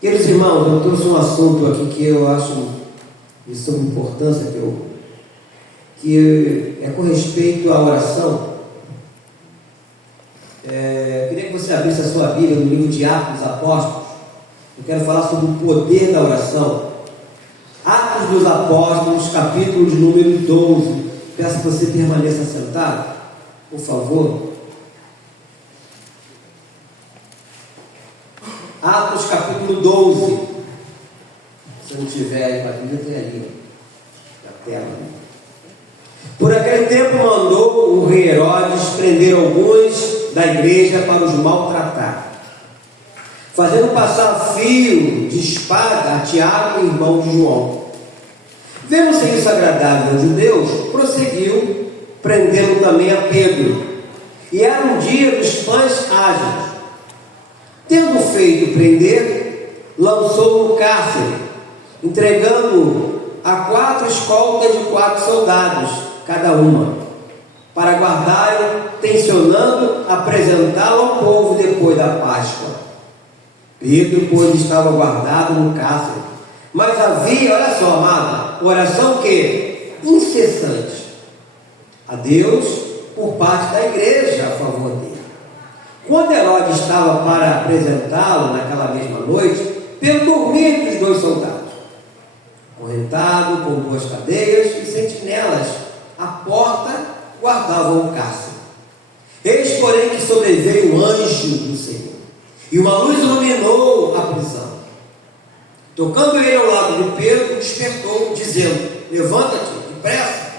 Queridos irmãos, eu trouxe um assunto aqui que eu acho de suma importância, que é com respeito à oração. Queria que você abrisse a sua Bíblia no livro de Atos dos Apóstolos. Eu quero falar sobre o poder da oração. Atos dos Apóstolos, capítulo de número 12. Peço que você permaneça sentado, por favor. Atos capítulo 12. Se não tiver aí para Bíblia, tem ali, na tela. Por aquele tempo mandou o rei Herodes prender alguns da igreja para os maltratar, fazendo passar fio de espada a Tiago, irmão de João. Vendo-se isso agradável aos judeus, prosseguiu, prendendo também a Pedro. E era um dia dos pães ágeis. Tendo feito prender, lançou no cárcere, entregando a 4 escoltas de 4 soldados, cada uma, para guardarem, tencionando apresentá-lo ao povo depois da Páscoa. Pedro, pois, estava guardado no cárcere, mas havia, olha só, amado, oração que? Incessante a Deus por parte da igreja a favor dele. Quando Herodes estava para apresentá-lo naquela mesma noite, pelo dormir dos 2 soldados, acorrentado com 2 cadeias e sentinelas, à porta guardavam o cárcere. Eis, porém, que sobreveio o anjo do Senhor, e uma luz iluminou a prisão. Tocando ele ao lado de Pedro, despertou, dizendo: levanta-te, depressa.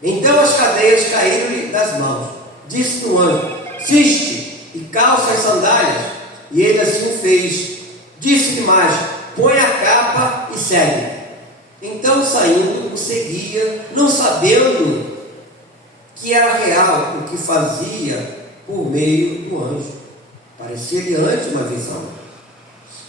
Então as cadeias caíram-lhe das mãos. Disse o anjo: ciste e calça as sandálias. E ele assim o fez. Disse-lhe mais: põe a capa e segue. Então, saindo, o seguia, não sabendo que era real o que fazia por meio do anjo. Parecia-lhe antes uma visão.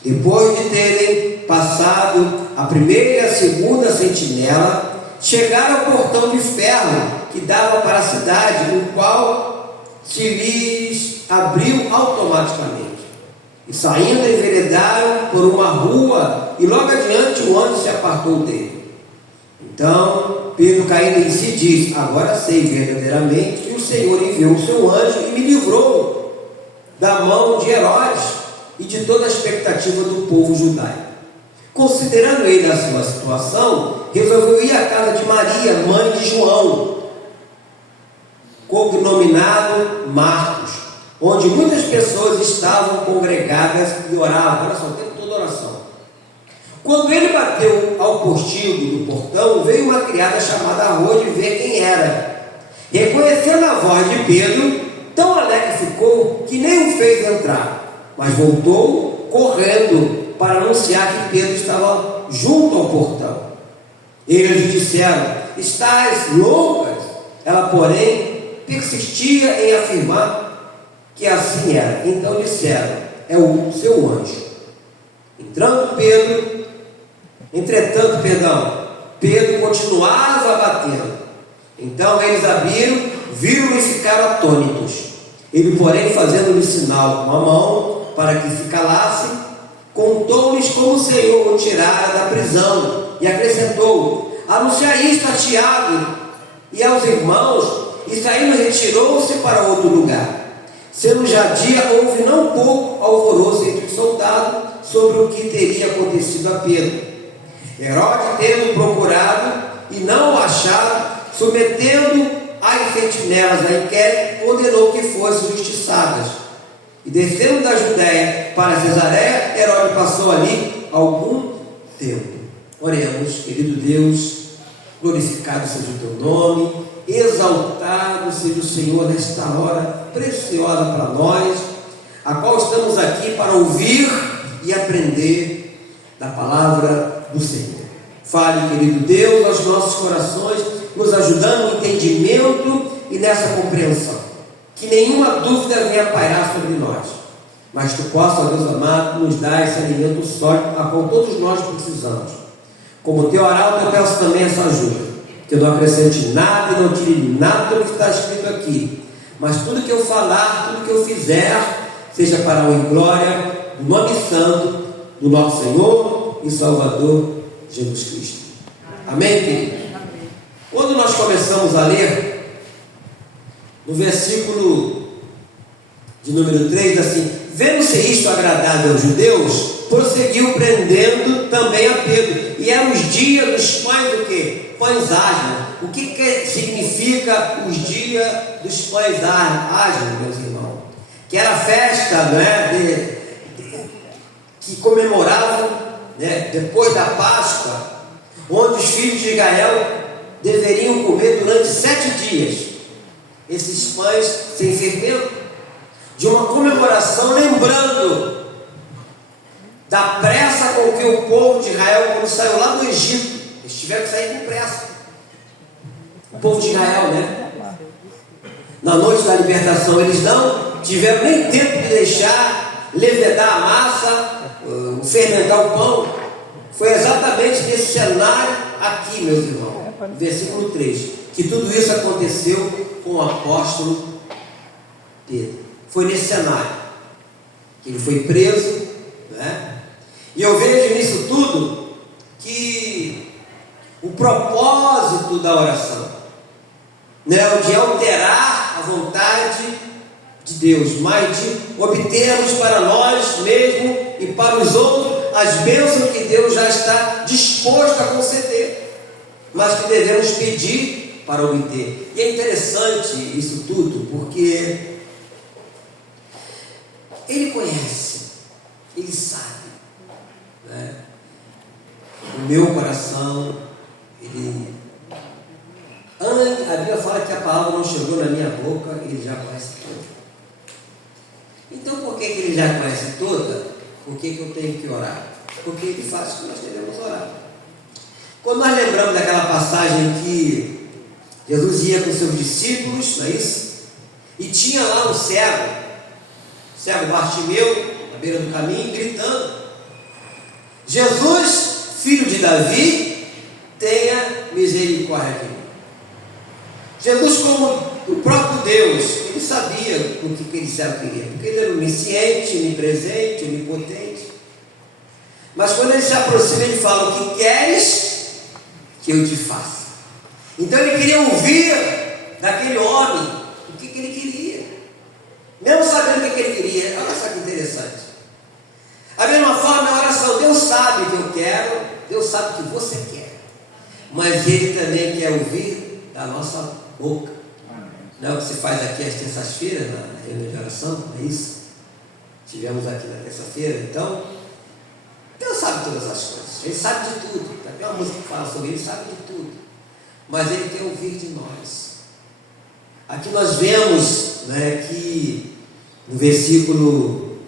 Depois de terem passado a primeira e a segunda sentinela, chegaram ao portão de ferro que dava para a cidade, o qual se lhes abriu automaticamente. E saindo, enveredaram por uma rua, e logo adiante o anjo se apartou dele. Então Pedro, caindo em si, disse: agora sei verdadeiramente que o Senhor enviou o seu anjo e me livrou da mão de Herodes e de toda a expectativa do povo judaico. Considerando ele a sua situação, resolveu ir à casa de Maria, mãe de João, cognominado Marcos, onde muitas pessoas estavam congregadas e oravam. Olha só, o tempo todo oração. Quando ele bateu ao postigo do portão, veio uma criada chamada Rode ver quem era. Reconhecendo a voz de Pedro, tão alegre ficou que nem o fez entrar, mas voltou correndo para anunciar que Pedro estava junto ao portão. Eles disseram: estás loucas? Ela, porém, persistia em afirmar que assim era. Então disseram: é o seu anjo. Entretanto, Pedro continuava batendo. Então eles abriram, viram e ficaram atônitos. Ele, porém, fazendo-lhe sinal com a mão para que se calasse, contou-lhes como o Senhor o tirara da prisão e acrescentou: anunciar isto a Tiago e aos irmãos. E saindo, retirou-se para outro lugar. Sendo já dia, houve não pouco alvoroço entre os soldados sobre o que teria acontecido a Pedro. Herodes, tendo procurado e não o achado, submetendo as sentinelas da inquérito, ordenou que fossem justiçadas. E descendo da Judéia para Cesareia, Herodes passou ali algum tempo. Oremos. Querido Deus, glorificado seja o teu nome, exaltado seja o Senhor nesta hora preciosa para nós, a qual estamos aqui para ouvir e aprender da palavra do Senhor. Fale, querido Deus, aos nossos corações, nos ajudando no entendimento e nessa compreensão. Que nenhuma dúvida venha pairar sobre nós, mas tu possa, ó Deus amado, nos dar esse alimento sólido a qual todos nós precisamos. Como teu arauto, eu peço também essa ajuda, que eu não acrescente nada e não tire nada do que está escrito aqui, mas tudo que eu falar, tudo que eu fizer, seja para a glória do nome santo do nosso Senhor e Salvador Jesus Cristo. Amém, querido? Quando nós começamos a ler, no versículo de número 3, assim: vendo ser isto agradável aos judeus, prosseguiu prendendo também a Pedro. E eram os dias dos pães o quê? Pães asmos. O que significa os dias dos pães asmos, meus irmãos? Que era a festa, né, que comemoravam, né, depois da Páscoa, onde os filhos de Israel deveriam comer durante 7 dias esses pães sem fermento, de uma comemoração, lembrando da pressa com que o povo de Israel, quando saiu lá do Egito, eles tiveram que sair com pressa. O povo de Israel, né? Na noite da libertação, eles não tiveram nem tempo de deixar levedar a massa, fermentar o pão. Foi exatamente nesse cenário aqui, meus irmãos, versículo 3, que tudo isso aconteceu com o apóstolo Pedro. Foi nesse cenário que ele foi preso, né? E eu vejo nisso tudo que o propósito da oração não é o de alterar a vontade de Deus, mas de obtermos para nós mesmos e para os outros as bênçãos que Deus já está disposto a conceder, mas que devemos pedir para obter. E é interessante isso tudo, porque Ele conhece, Ele sabe, né? O meu coração, a Bíblia fala que a palavra não chegou na minha boca, Ele já conhece toda. Então, por que Ele já conhece toda? Por que eu tenho que orar? Porque Ele faz o que nós devemos orar. Quando nós lembramos daquela passagem que Jesus ia com seus discípulos, não é isso? E tinha lá um cego Bartimeu, na beira do caminho, gritando: Jesus, filho de Davi, tenha misericórdia de mim. Jesus, como o próprio Deus, ele sabia o que aquele cego queria, porque ele era onisciente, onipresente, onipotente. Mas quando ele se aproxima, ele fala: o que queres que eu te faça? Então ele queria ouvir daquele homem o que ele queria, mesmo sabendo o que ele queria. Olha só que interessante. A mesma forma é a oração. Deus sabe o que eu quero, Deus sabe o que você quer, mas Ele também quer ouvir da nossa boca. Não é o que se faz aqui às terças-feiras, na reunião de oração, é isso? Tivemos aqui na terça-feira. Então, Deus sabe todas as coisas, Ele sabe de tudo. Tem uma música que fala sobre Ele, sabe de tudo, mas Ele quer ouvir de nós. Aqui nós vemos, né, que no versículo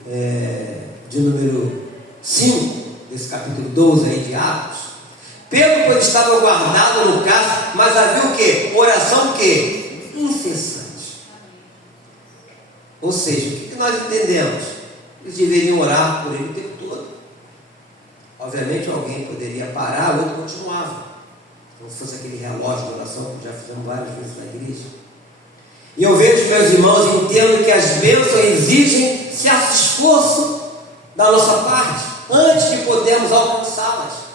de número 5, desse capítulo 12 aí de Atos, Pedro, pois estava guardado no cárcere, mas havia o quê? Oração o quê? Incessante. Ou seja, o que nós entendemos? Eles deveriam orar por ele o tempo todo. Obviamente alguém poderia parar, o outro continuava. Como se fosse aquele relógio de oração que já fizemos várias vezes na igreja. E eu vejo, meus irmãos, e entendo que as bênçãos exigem certo esforço da nossa parte, antes de podermos alcançá-las.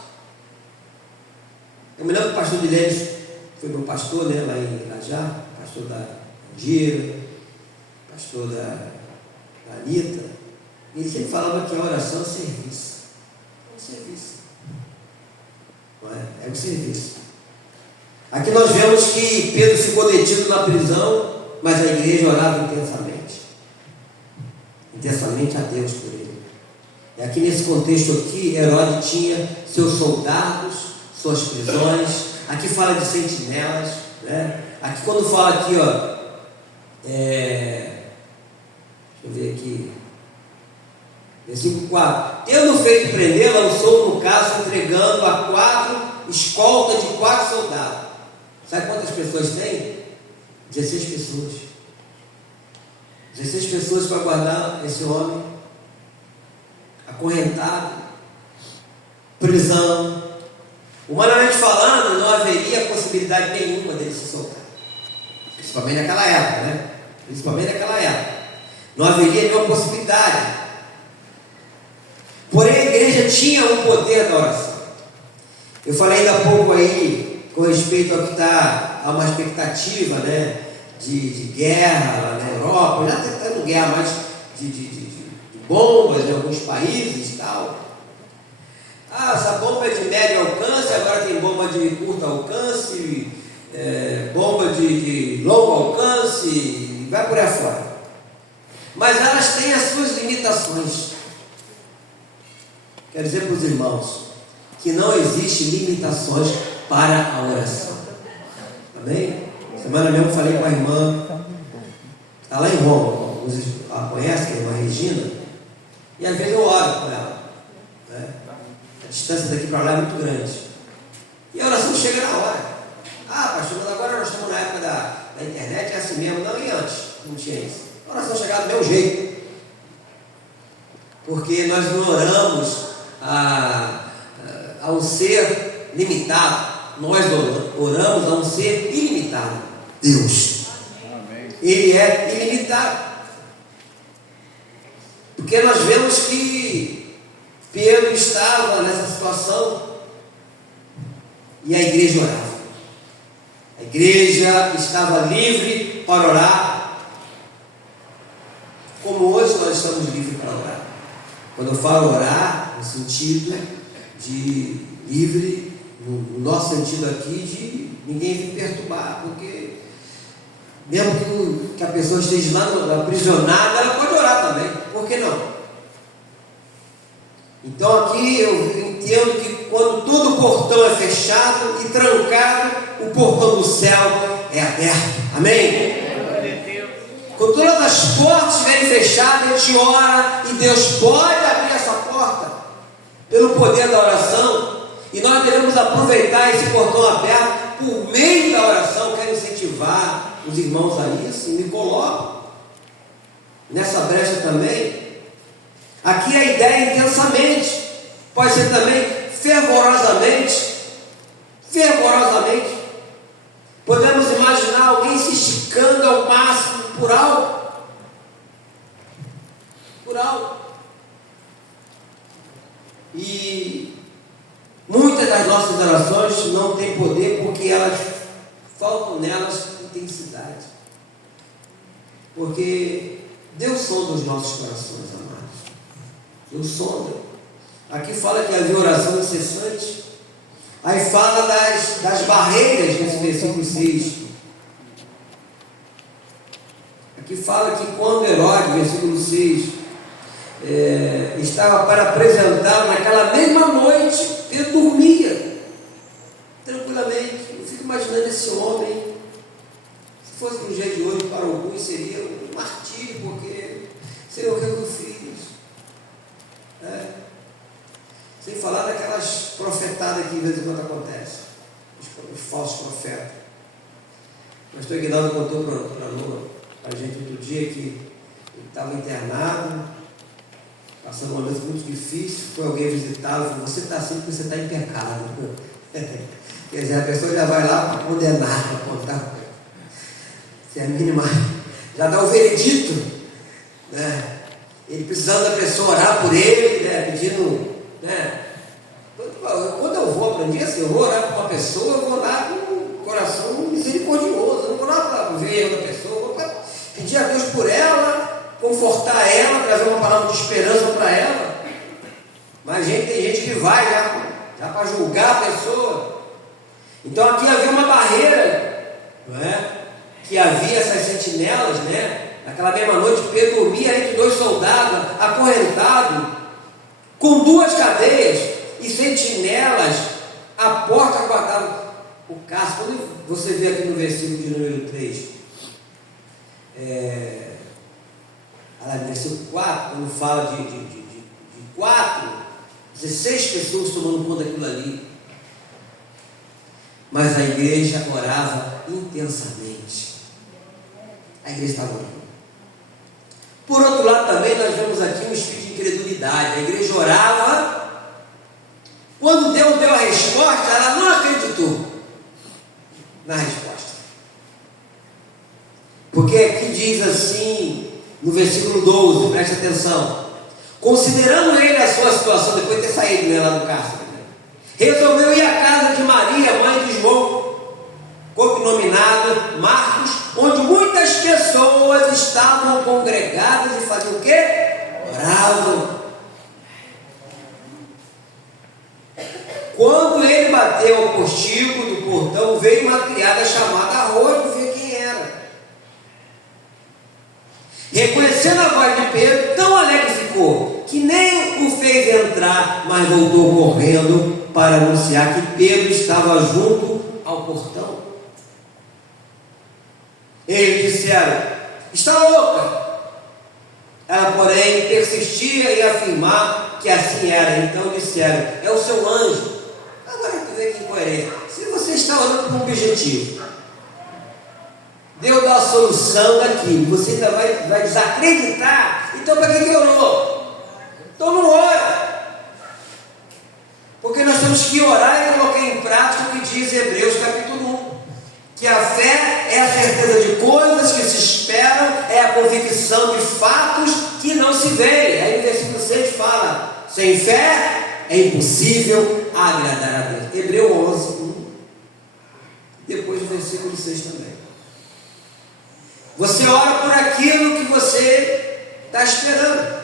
Eu me lembro que o pastor Guilherme foi meu pastor, né, lá em Irajá, pastor da Dira, pastor da Anitta. Ele sempre falava que a oração é um serviço. É um serviço. Não é? É um serviço. Aqui nós vemos que Pedro ficou detido na prisão, mas a igreja orava intensamente a Deus por ele. E aqui nesse contexto aqui, Herodes tinha seus soldados, suas prisões. Aqui fala de sentinelas, né? Aqui quando fala aqui, ó, deixa eu ver aqui, versículo 4: tendo feito prender, lançou no caso, entregando a 4 escoltas de 4 soldados. Sabe quantas pessoas tem? 16 pessoas. 16 pessoas para guardar esse homem acorrentado, prisão. Humanamente falando, não haveria possibilidade nenhuma dele se soltar. Principalmente naquela época, né? Principalmente naquela época. Não haveria nenhuma possibilidade. Porém, a igreja tinha um poder da oração. Eu falei ainda há pouco aí, com respeito ao que está, a uma expectativa, né, de guerra lá na Europa, já está tendo guerra, mas de bombas em alguns países e tal. Essa bomba é de médio alcance, agora tem bomba de curto alcance, bomba de longo alcance, vai por aí fora. Mas elas têm as suas limitações. Quero dizer para os irmãos que não existe limitações para a oração. Amém? Semana mesmo falei com a irmã, está lá em Roma, vocês a conhecem, a irmã Regina, e às vezes eu oro com ela, né? A distância daqui para lá é muito grande, e a oração chega na hora. Pastor, mas agora nós estamos na época da internet, é assim mesmo. Não, e antes não tinha isso. A oração chegava do meu jeito, porque nós não oramos a um ser limitado, nós oramos a um ser ilimitado, Deus. Ele é ilimitado. Porque nós vemos que Pedro estava nessa situação e a igreja orava. A igreja estava livre para orar, como hoje nós estamos livres para orar. Quando eu falo orar, no sentido de livre, no nosso sentido aqui, de ninguém vir perturbar, porque mesmo que a pessoa esteja lá aprisionada, ela pode orar também, por que não? Então aqui eu entendo que quando todo o portão é fechado e trancado, o portão do céu é aberto, amém? Quando todas as portas estiverem fechadas, a gente ora e Deus pode abrir essa porta pelo poder da oração, e nós devemos aproveitar esse portão aberto por meio da oração. Quero incentivar os irmãos a isso, e me coloco nessa brecha também. Aqui a ideia é intensamente, pode ser também fervorosamente. Podemos imaginar alguém se esticando ao máximo por algo. E muitas das nossas orações não têm poder porque elas faltam nelas intensidade. Porque Deus sonda os nossos corações, amados. Deus sonda. Aqui fala que havia oração incessante. Aí fala das barreiras nesse versículo 6. Aqui fala que quando Herodes, versículo 6, estava para apresentar naquela mesma noite, ele dormia tranquilamente. Eu fico imaginando esse homem, se fosse no dia de hoje, para alguns seria um martírio, porque Senhor, o que eu fiz? Sem falar daquelas profetadas que de vez em quando acontecem, os falsos profetas. Mas o Ignaldo contou para a gente outro dia que ele estava internado, passando um momento muito difícil, foi alguém visitá-lo e falou: você está assim porque você está em pecado. Quer dizer, a pessoa já vai lá para condenar, para contar. Se é a mínima, já dá o veredito, né? Ele precisando da pessoa orar por ele, né? Pedindo, né? Quando eu vou aprender assim, eu vou orar para uma pessoa, eu vou orar com um coração misericordioso, eu não vou orar para ver outra pessoa, eu vou pedir a Deus por ela, confortar ela, trazer uma palavra de esperança para ela. Mas tem gente que vai já para julgar a pessoa. Então aqui havia uma barreira, não é? Que havia essas sentinelas, né? Naquela mesma noite, Pedro dormia entre dois soldados, acorrentado, com duas cadeias e sentinelas, a porta guardava o casco. Quando você vê aqui no versículo de número 3, no versículo 4, quando fala de 16 pessoas tomando conta daquilo ali, mas a igreja orava intensamente. A igreja estava orando. Por outro lado também nós vemos aqui um espírito de incredulidade. A igreja orava, quando Deus deu a resposta, ela não acreditou na resposta. Porque aqui diz assim, no versículo 12, preste atenção: considerando ele a sua situação, depois de ter saído saído, né, lá no cárcere. Resolveu ir à casa de Maria, mãe de João, cognominado Marcos, onde muitas pessoas estavam congregadas e faziam o quê? Oravam. Quando ele bateu ao postigo do portão, veio uma criada chamada Rode ver quem era. Reconhecendo a voz de Pedro, tão alegre ficou, que nem o fez entrar, mas voltou correndo para anunciar que Pedro estava junto ao portão. Eles disseram: está louca. Ela, porém, persistia em afirmar que assim era. Então disseram: é o seu anjo. Agora tu vê que incoerência. Se você está orando por um objetivo, Deus dá a solução daquilo, você ainda vai desacreditar. Então para que orou? Então não ora. Porque nós temos que orar e colocar em prática o que diz Hebreus capítulo 1. Que a fé é a certeza de coisas que se esperam, é a convicção de fatos que não se veem. Aí no versículo 6 fala: sem fé é impossível agradar a Deus. Hebreus 11, 1. Depois do versículo 6 também. Você ora por aquilo que você está esperando.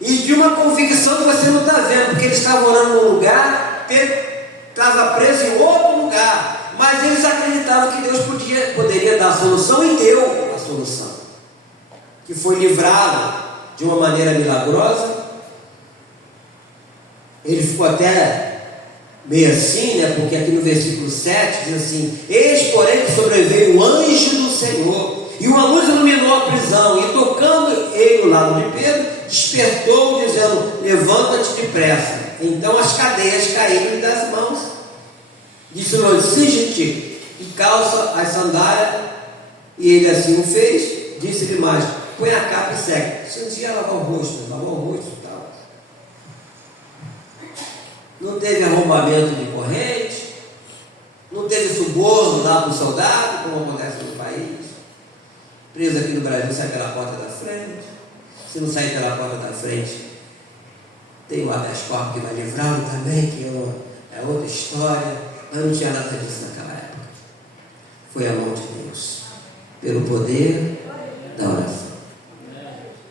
E de uma convicção que você não está vendo, porque eles estavam orando num lugar, estava preso em outro lugar. Mas eles acreditavam que Deus poderia dar a solução, e deu a solução. Que foi livrado de uma maneira milagrosa. Ele ficou até meio assim, né? Porque aqui no versículo 7 diz assim: eis, porém, que sobreveio o anjo do Senhor, e uma luz iluminou a prisão, e tocando ele no lado de Pedro, despertou, dizendo: levanta-te depressa. Então as cadeias caíram das mãos. Disse o Senhor: cinge-te e calça as sandálias. E ele assim o fez. Disse-lhe mais: põe a capa e segue. Cingia, lavou o rosto, e tal. Não teve arrombamento de corrente, não teve suborno lá para o soldado, como acontece no país. Preso aqui no Brasil, sai pela porta da frente. Se não sair pela porta da frente, tem o habeas corpus que vai livrá-lo também, que é outra história. Mas não tinha nada disso naquela época. Foi a mão de Deus, pelo poder da oração.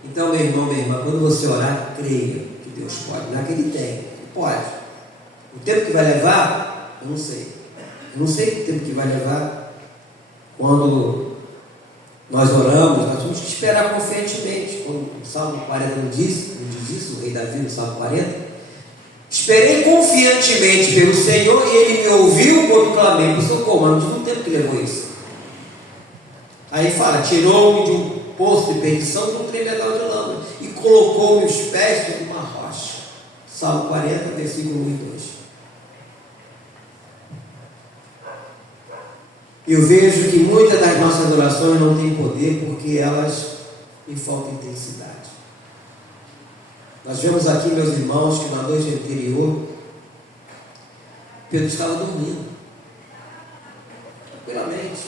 Então, meu irmão, minha irmã, quando você orar, creia que Deus pode. Não é que Ele tem, pode. O tempo que vai levar, eu não sei. Eu não sei o tempo que vai levar. Quando nós oramos, nós temos que esperar confiantemente. Como o Salmo 40 não diz isso, o rei Davi no Salmo 40. Esperei confiantemente pelo Senhor, e Ele me ouviu quando clamei por socorro. Mas não tive um tempo que levou isso. Aí fala: tirou-me de um poço de perdição com um tremedal de lama, e colocou-me os pés sobre uma rocha. Salmo 40, versículo 1 e 2. Eu vejo que muitas das nossas orações não têm poder porque elas lhe faltam intensidade. Nós vemos aqui, meus irmãos, que na noite anterior Pedro estava dormindo tranquilamente,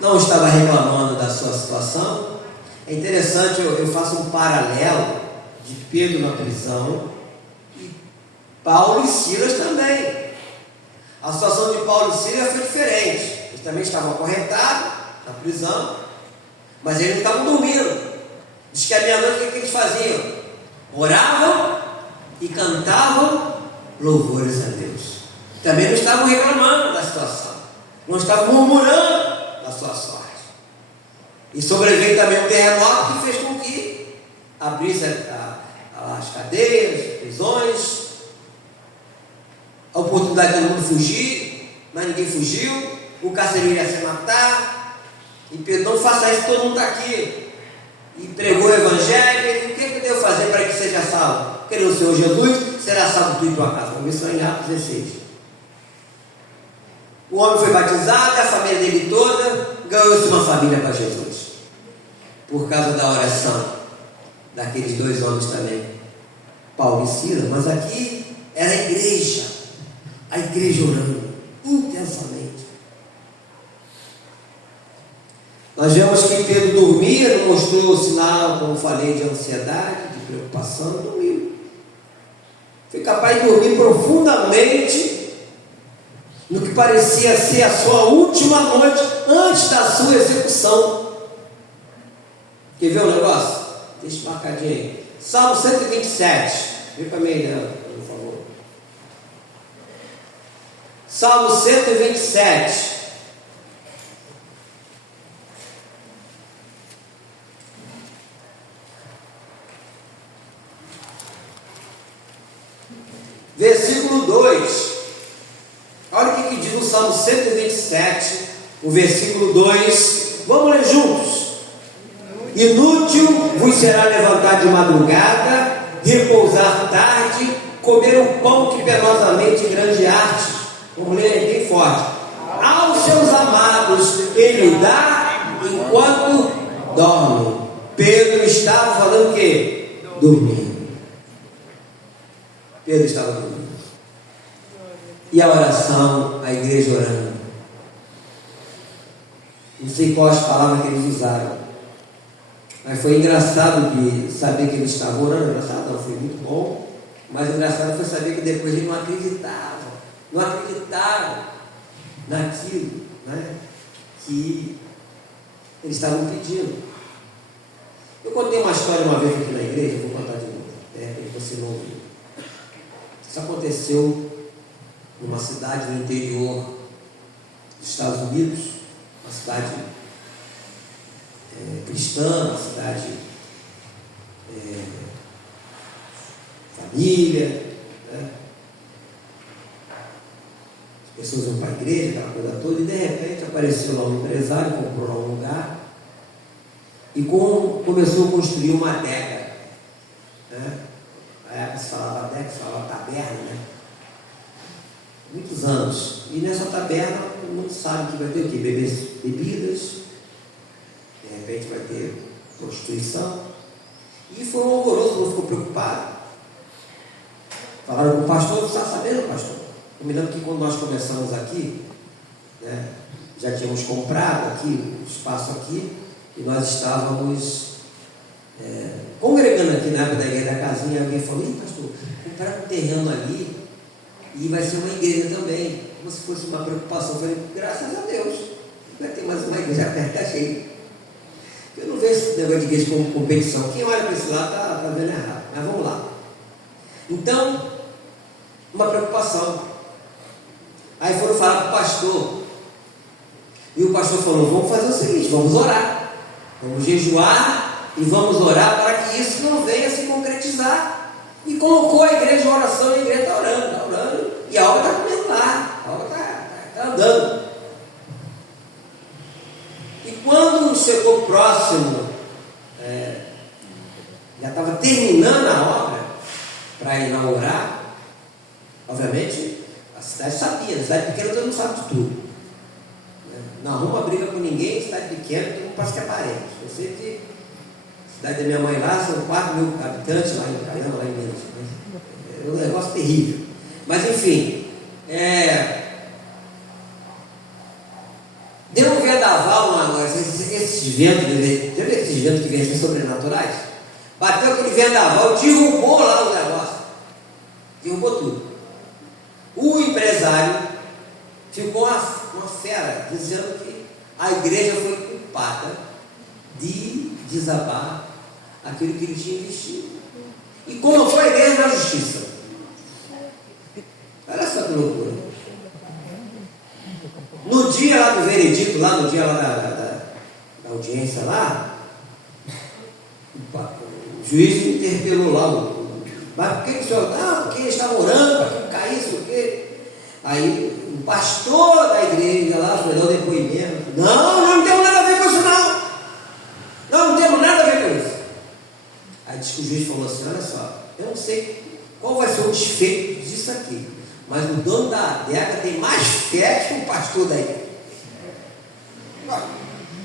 não estava reclamando da sua situação. É interessante, eu faço um paralelo de Pedro na prisão e Paulo e Silas também. A situação de Paulo e Silas foi diferente. Eles também estavam acorrentados na prisão, mas eles não estavam dormindo. Diz que à meia-noite o que eles faziam? Oravam e cantavam louvores a Deus. Também não estavam reclamando da situação, não estavam murmurando da sua sorte. E sobreveio também um terremoto que fez com que abrisse as cadeias, as prisões, a oportunidade de todo mundo fugir, mas ninguém fugiu. O carcereiro ia se matar, e Pedro: não faça isso, todo mundo está aqui. E pregou o evangelho. E o que ele deu fazer para que seja salvo? Querer o Senhor Jesus, será salvo tu e tua casa. Vamos ver só em Atos 16. O homem foi batizado, a família dele toda ganhou-se uma família para Jesus, por causa da oração daqueles dois homens também, Paulo e Silas. Mas aqui era a igreja orando intensamente. Nós vemos que Pedro dormia, não mostrou sinal, como falei, de ansiedade, de preocupação, dormiu. foi capaz de dormir profundamente no que parecia ser a sua última noite antes da sua execução. Quer ver o negócio? Deixa marcadinho aí. Salmo 127. Vem para mim, né, por favor. Salmo 127. Versículo 2. Olha o que diz no Salmo 127, o versículo 2. Vamos ler juntos. Inútil vos será levantar de madrugada, repousar tarde, comer o pão que penosamente granjeaste. Vamos ler bem forte. Aos seus amados ele dá enquanto dorme. Pedro estava falando o quê? Dormindo. Pedro estava dormindo. E a oração, a igreja orando. Não sei quais palavras que eles usaram, mas foi engraçado de saber que eles estavam orando. Engraçado, não, foi muito bom. Mas engraçado foi saber que depois eles não acreditaram naquilo, né, que eles estavam pedindo. Eu contei uma história uma vez aqui na igreja, vou contar de novo, de repente você não ouviu. Isso aconteceu numa cidade no interior dos Estados Unidos, uma cidade cristã, uma cidade família, né? As pessoas iam para a igreja, aquela coisa toda, e de repente apareceu lá um empresário, comprou lá um lugar e começou a construir uma adega, né? Na época se falava adega, se falava taberna, né? Muitos anos. E nessa taberna, todo mundo sabe que vai ter o quê? Bebidas, de repente vai ter prostituição. E foi um alvoroço, todo mundo ficou preocupado. Falaram com o pastor, você está sabendo, pastor? Eu me lembro que quando nós começamos aqui, né, já tínhamos comprado aqui, um espaço aqui, e nós estávamos congregando aqui na época da igreja da casinha, e alguém falou, pastor, compraram um terreno ali, e vai ser uma igreja também, como se fosse uma preocupação. Eu falei, graças a Deus, vai ter mais uma igreja perto, está cheio. Eu não vejo esse negócio de igreja como competição. Quem olha para esse lado está vendo errado, mas vamos lá. Então, uma preocupação. Aí foram falar com o pastor, e o pastor falou, vamos fazer o seguinte, vamos orar, vamos jejuar e vamos orar para que isso não venha se concretizar. E colocou a igreja em oração, e a igreja está orando, e a obra está comendo lá, a obra está andando. E quando chegou próximo, já estava terminando a obra para inaugurar, obviamente a cidade sabia, a cidade pequena todo mundo sabe de tudo, né? Não arruma briga com ninguém, cidade pequena todo mundo parece que é parente. Eu sei que a cidade da minha mãe lá são 4 mil habitantes lá em Caiana, lá em Minas, é um negócio terrível. Mas enfim, deu um vendaval, esses ventos, já viu esses ventos que vêm assim sobrenaturais? Bateu aquele vendaval, derrubou lá o negócio, derrubou tudo. O empresário ficou uma fera, dizendo que a igreja foi culpada de desabar aquilo que ele tinha investido. E colocou a igreja na justiça. Olha só que loucura. No dia lá do veredito, no dia lá da audiência lá, o juiz interpelou lá mas por que o senhor? Não, porque eles estavam orando para que caísse o quê? Aí o pastor da igreja lá foi dar um depoimento. Não temos nada a ver com isso não temos nada a ver com isso. Aí diz que o juiz falou assim, olha só, eu não sei qual vai ser o desfecho disso aqui, mas o dono da adega tem mais fé que o pastor da igreja.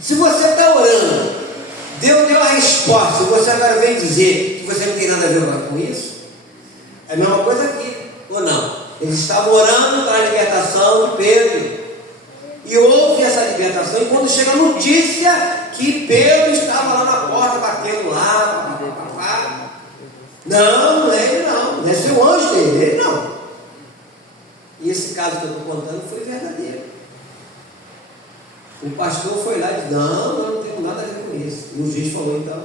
Se você está orando, Deus deu a resposta, e você agora vem dizer que você não tem nada a ver com isso, é a mesma coisa aqui, ou não? Eles estavam orando para a libertação de Pedro, e houve essa libertação, e quando chega a notícia que Pedro estava lá na porta batendo lá, não é ele não é seu anjo dele. ele não. E esse caso que eu estou contando foi verdadeiro. O pastor foi lá e disse: não, eu não tenho nada a ver com isso. E o juiz falou: então,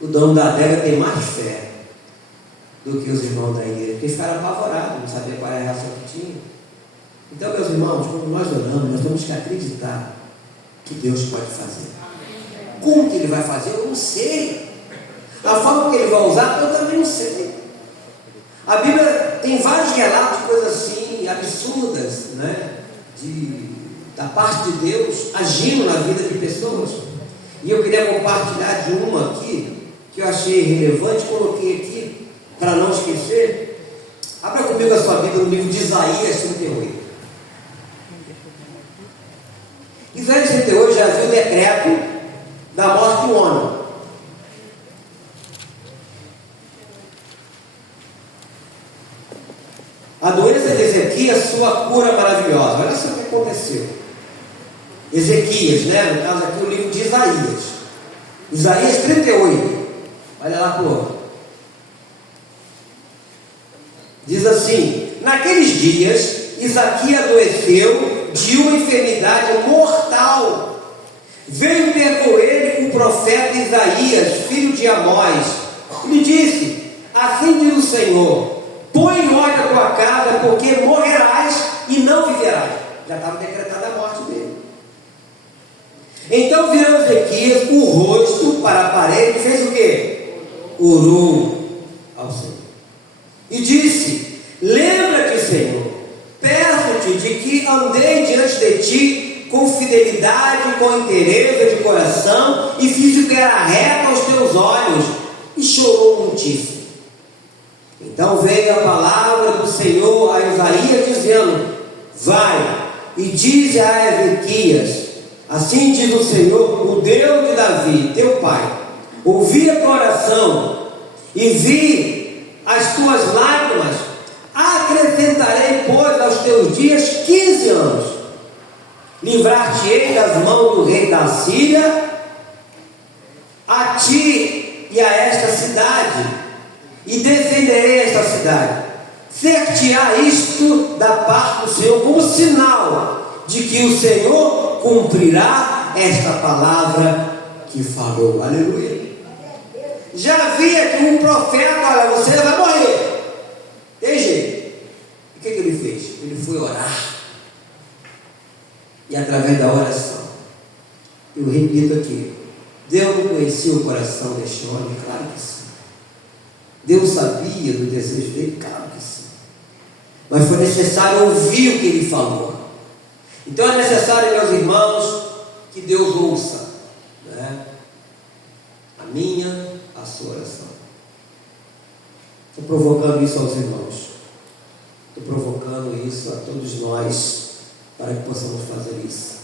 o dono da adega tem mais fé do que os irmãos da igreja, porque ficaram apavorados, não sabiam qual era a reação que tinha. Então, meus irmãos, quando nós oramos, nós temos que acreditar que Deus pode fazer. Como que Ele vai fazer? Eu não sei. A forma que Ele vai usar, eu também não sei. A Bíblia tem vários relatos de coisas assim, absurdas, né? Da parte de Deus, agindo na vida de pessoas. E eu queria compartilhar de uma aqui, que eu achei relevante, coloquei aqui, para não esquecer. Abra comigo a sua Bíblia no livro de Isaías 38. Isaías 38 já viu o decreto da morte do homem. A doença de Ezequias, sua cura maravilhosa. Olha só o que aconteceu. Ezequias, né? No caso aqui o livro de Isaías. Isaías 38. Olha lá, pô. Diz assim: naqueles dias, Ezequias adoeceu de uma enfermidade mortal. Veio ter com ele o profeta Isaías, filho de Amós, e lhe disse: assim diz o Senhor, põe em ordem a tua casa, porque morrerás e não viverás. Já estava decretada a morte dele. Então virou Ezequias o rosto para a parede e fez o quê? Orou ao Senhor e disse: lembra-te, Senhor, peço-te de que andei diante de ti com fidelidade, com inteireza de coração, e fiz o que era reto aos teus olhos. E chorou muitíssimo. Então veio a palavra do Senhor a Isaías, dizendo: vai e dize a Ezequias: assim diz o Senhor, o Deus de Davi, teu pai, ouvi a tua oração e vi as tuas lágrimas. Acrescentarei, pois, aos teus dias 15 anos. Livrar-te-ei das mãos do rei da Síria, a ti e a esta cidade, e defenderei esta cidade. Ser-te-á isto da parte do Senhor como sinal de que o Senhor cumprirá esta palavra que falou. Aleluia. Já havia que um profeta: olha, você vai morrer. Tem jeito. O que ele fez? Ele foi orar. E através da oração, eu repito aqui, Deus não conhecia o coração deste homem? Claro que sim. Deus sabia do desejo dele? Claro que sim. Mas foi necessário ouvir o que ele falou. Então é necessário, meus irmãos, que Deus ouça, né? A minha, a sua oração. Estou provocando isso aos irmãos. Estou provocando isso a todos nós, para que possamos fazer isso.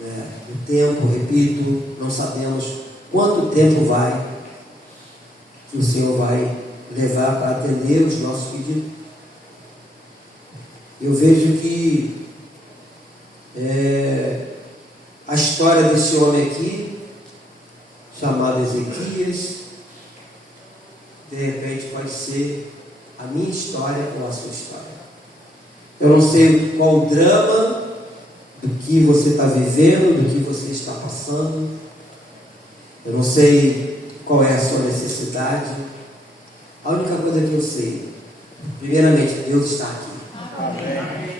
O tempo, repito, não sabemos quanto tempo que o Senhor vai levar para atender os nossos pedidos. Eu vejo que a história desse homem aqui, chamado Ezequias, de repente pode ser a minha história ou a sua história. Eu não sei qual o drama do que você está vivendo, do que você está passando. Eu não sei qual é a sua necessidade. A única coisa que eu sei, primeiramente, Deus está aqui. Amém.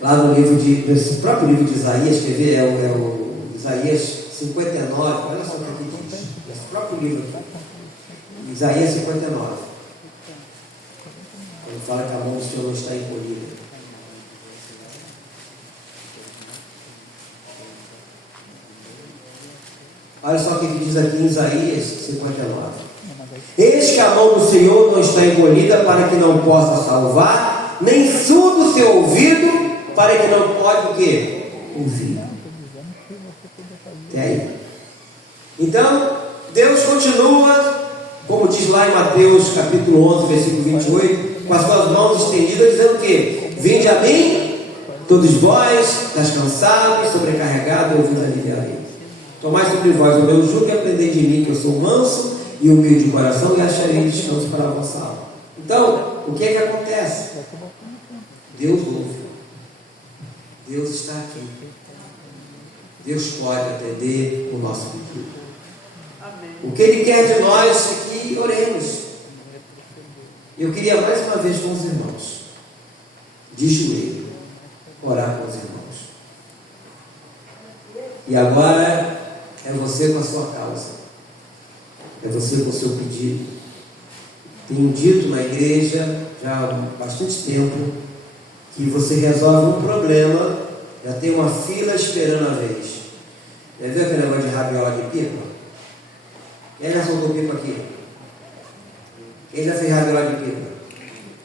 Lá no nesse próprio livro de Isaías, quer ver? É o Isaías 59. Olha só o que aqui diz. Esse próprio livro aqui. Isaías 59. Ele fala que a mão do Senhor não está encolhida. Olha só o que diz aqui em Isaías 59. Eis que a mão do Senhor não está encolhida para que não possa salvar, nem surdo o seu ouvido para que não pode o quê? Ouvir. Até aí. Então, Deus continua, como diz lá em Mateus capítulo 11, versículo 28, com as suas mãos estendidas, dizendo o quê? Vinde a mim, todos vós, descansados e sobrecarregados, eu vos aliviarei. Tomai sobre vós o meu jugo e aprendei de mim, que eu sou manso e humilde de coração, e acharei descanso para a vossa alma. Então, o que é que acontece? Deus ouve. Deus está aqui. Deus pode atender o nosso pedido. O que Ele quer de nós é que oremos. Eu queria mais uma vez com os irmãos, de joelho, orar com os irmãos. E agora é você com a sua causa. É você com o seu pedido. Tenho dito na igreja já há bastante tempo que você resolve um problema, já tem uma fila esperando a vez. Já viu aquele negócio de rabiola de pipa? Quem já soltou pipa aqui? Quem já fez rabiola de pipa?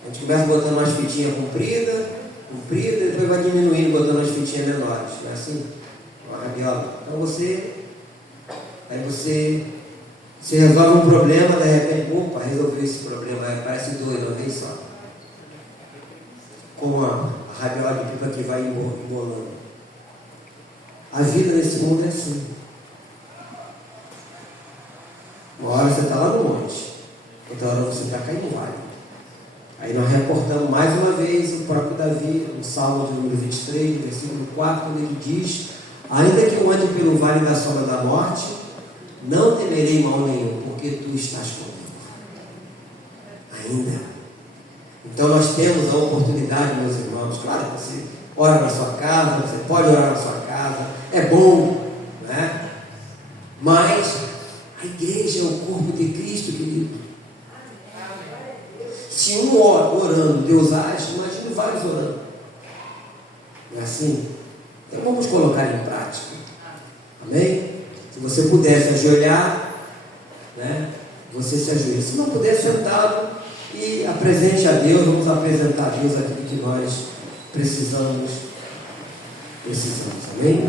A gente começa botando umas fitinhas compridas, e depois vai diminuindo, botando umas fitinhas menores. Não é assim? Uma rabiola. Então você resolve um problema, de repente, opa, resolveu esse problema, parece dois, uma vez só. Com a rabiola de pipa que vai embolando. A vida nesse mundo é assim. Uma hora você está lá no monte, outra hora você está caindo no vale. Aí nós reportamos mais uma vez o próprio Davi, no Salmo de número 23, versículo 4, quando ele diz: ainda que eu ande pelo vale da sombra da morte, não temerei mal nenhum, porque tu estás comigo. Ainda. Então nós temos a oportunidade, meus irmãos, claro que você ora na sua casa, você pode orar na sua casa, é bom, né? Mas a igreja é o corpo de Cristo, querido. Se um orando, Deus age, imagine vários orando. Não é assim? Então vamos colocar em prática. Amém? Se você puder se ajoelhar, né? Você se ajoelha. Se não puder, sentado e apresente a Deus. Vamos apresentar a Deus aquilo que nós precisamos. Amém?